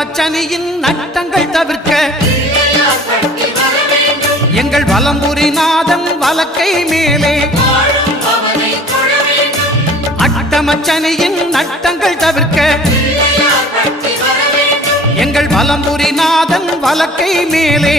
மச்சனியின் நட்டங்கள் தவிர்க்க எங்கள் வலம்புரி நாதம் வலக்கை மேலே அட்டமச்சனியின் நட்டங்கள் தவிர்க்க எங்கள் வலம்புரி நாதம் வலக்கை மேலே